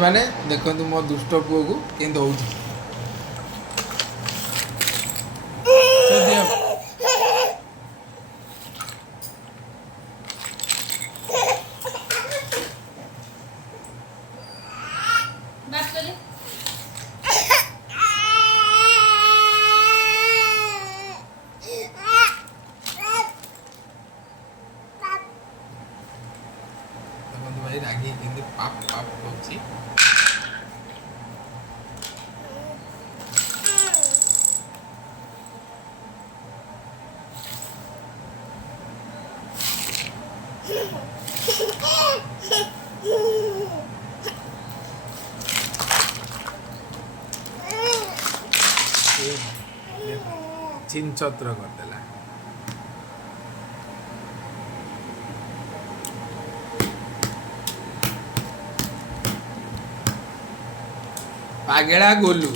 माने देखंतु मो दुष्ट पुओ को केंद होउछ तो दियो बात करे देखंतु भाई रागी केंद पाप पाप होउची चिन छत्र कर देला पागेड़ा गोलू